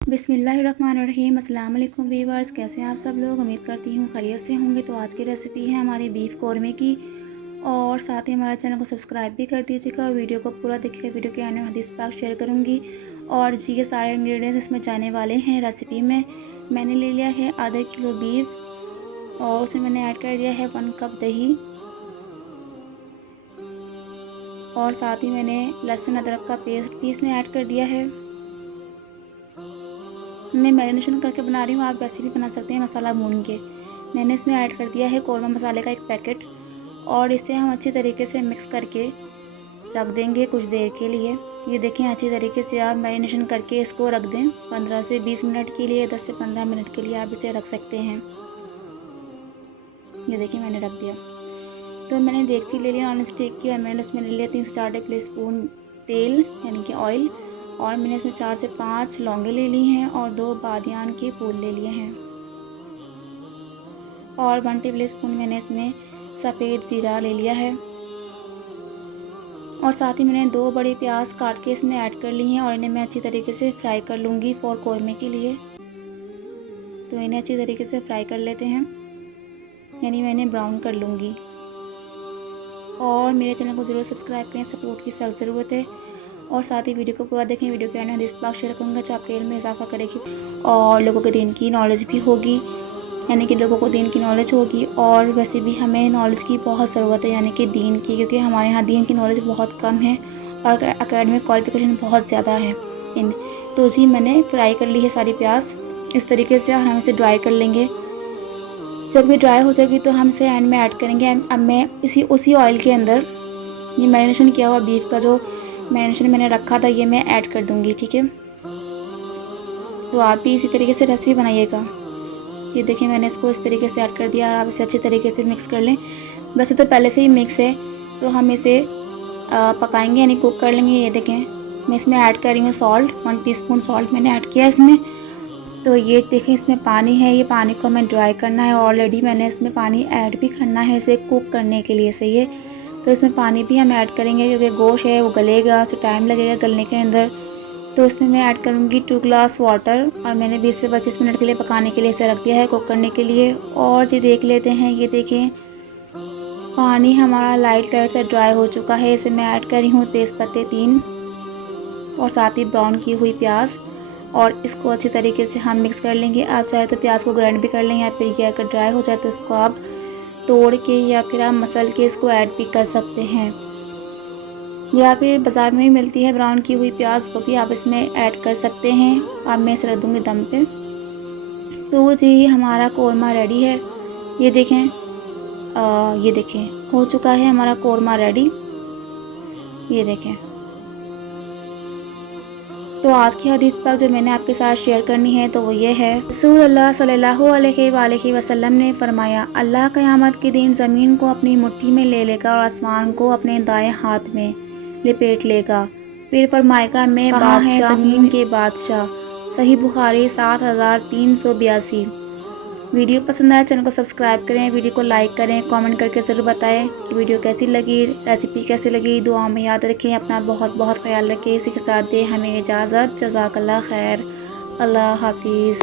बिस्मिल्लाहिर्रहमानिर्रहीम। अस्सलाम वालेकुम वीवर्स, कैसे हैं आप सब लोग। उम्मीद करती हूँ खैरियत से होंगे। तो आज की रेसिपी है हमारी बीफ कौरमे की, और साथ ही हमारे चैनल को सब्सक्राइब भी कर दीजिएगा और वीडियो को पूरा देखिए। वीडियो के आने में हदीस पाक शेयर करूँगी और जी ये सारे इंग्रेडिएंट्स इसमें जाने वाले हैं रेसिपी में। मैंने ले लिया है आधा किलो बीफ और उसमें मैंने ऐड कर दिया है 1 कप दही, और साथ ही मैंने लहसुन अदरक का पेस्ट भी इसमें ऐड कर दिया है। मैं मैरिनेशन करके बना रही हूँ, आप वैसे भी बना सकते हैं मसाला भून के। मैंने इसमें ऐड कर दिया है कौरमा मसाले का 1 पैकेट, और इसे हम अच्छी तरीके से मिक्स करके रख देंगे कुछ देर के लिए। ये देखें, अच्छी तरीके से आप मैरिनेशन करके इसको रख दें 15 से 20 मिनट के लिए, 10 से 15 मिनट के लिए आप इसे रख सकते हैं। ये देखिए मैंने रख दिया। तो मैंने देगची ले लिया नॉन स्टिक की, और मैंने उसमें ले लिया 3 से 4 टेबल स्पून तेल यानी कि ऑयल, और मैंने इसमें 4 से 5 लौंगे ले ली हैं और 2 बादियान के फूल ले लिए हैं, और 1 टेबल स्पून मैंने इसमें सफ़ेद ज़ीरा ले लिया है, और साथ ही मैंने 2 बड़े प्याज काट के इसमें ऐड कर ली हैं, और इन्हें मैं अच्छी तरीके से फ्राई कर लूँगी फॉर कौरमे के लिए। तो इन्हें अच्छी तरीके से फ्राई कर लेते हैं, यानी मैं इन्हें ब्राउन कर लूँगी। और मेरे चैनल को ज़रूर सब्सक्राइब करें, सपोर्ट की सख्त ज़रूरत है। और साथ ही वीडियो को पूरा देखें। वीडियो के आने हदीस पाक शेयर करूँगा जो आपके इल्म में इजाफा करेगी और लोगों के दीन की नॉलेज भी होगी, यानी कि लोगों को दीन की नॉलेज होगी। और वैसे भी हमें नॉलेज की बहुत ज़रूरत है, यानी कि दीन की, क्योंकि हमारे यहाँ दीन की नॉलेज बहुत कम है और एकेडमिक क्वालिफिकेशन बहुत ज़्यादा है इन। तो जी मैंने फ्राई कर ली है सारी प्याज इस तरीके से, और हम इसे ड्राई कर लेंगे। जब ये ड्राई हो जाएगी तो हम इसे एंड में ऐड करेंगे। अब मैं उसी ऑयल के अंदर ये मैरिनेशन किया हुआ बीफ का जो मैरिनेशन मैंने रखा था ये मैं ऐड कर दूंगी, ठीक है। तो आप भी इसी तरीके से रेसिपी बनाइएगा। ये देखिए मैंने इसको इस तरीके से ऐड कर दिया, और आप इसे अच्छी तरीके से मिक्स कर लें। वैसे तो पहले से ही मिक्स है, तो हम इसे पकाएंगे यानी कुक कर लेंगे। ये देखें मैं इसमें ऐड कर रही हूँ सॉल्ट, 1 टीस्पून सॉल्ट मैंने ऐड किया इसमें। तो ये देखें इसमें पानी है, ये पानी को हमें ड्राई करना है। ऑलरेडी मैंने इसमें पानी ऐड भी करना है इसे कुक करने के लिए, सही है। तो इसमें पानी भी हम ऐड करेंगे क्योंकि गोश्त है वो गलेगा, उसे टाइम लगेगा गलने के अंदर। तो इसमें मैं ऐड करूँगी 2 ग्लास वाटर, और मैंने 20 से 25 मिनट के लिए पकाने के लिए इसे रख दिया है, कुक करने के लिए। और ये देख लेते हैं, ये देखें पानी हमारा लाइट सा ड्राई हो चुका है। इसमें मैं ऐड कर रही हूँ तेज़पत्ते 3 और साथ ही ब्राउन की हुई प्याज, और इसको अच्छी तरीके से हम मिक्स कर लेंगे। आप चाहे तो प्याज को ग्राइंड भी कर लें, या फिर ये अगर ड्राई हो जाए तो इसको आप तोड़ के या फिर आप मसल के इसको ऐड भी कर सकते हैं, या फिर बाज़ार में भी मिलती है ब्राउन की हुई प्याज, वो भी आप इसमें ऐड कर सकते हैं। अब मैं इसे रख दूँगी दम पे। तो जी हमारा कौरमा रेडी है। ये देखें ये देखें हो चुका है हमारा कौरमा रेडी। ये देखें। तो आज की हदीस पाक जो मैंने आपके साथ शेयर करनी है तो वो ये है, रसूल अल्लाह सल्लल्लाहु अलैहि वसल्लम ने फरमाया, अल्लाह क़यामत के दिन ज़मीन को अपनी मुट्ठी में ले लेगा और आसमान को अपने दाएं हाथ में लपेट लेगा। फिर फरमाएगा, मैं बादशाह ज़मीन के बादशाह। सही बुखारी 7382। वीडियो पसंद आए चैनल को सब्सक्राइब करें, वीडियो को लाइक करें, कमेंट करके ज़रूर बताएं कि वीडियो कैसी लगी, रेसिपी कैसी लगी। दुआ में याद रखें, अपना बहुत बहुत ख्याल रखें। इसी के साथ दें हमें इजाज़त। जज़ाकल्लाह खैर। अल्लाह हाफिज़।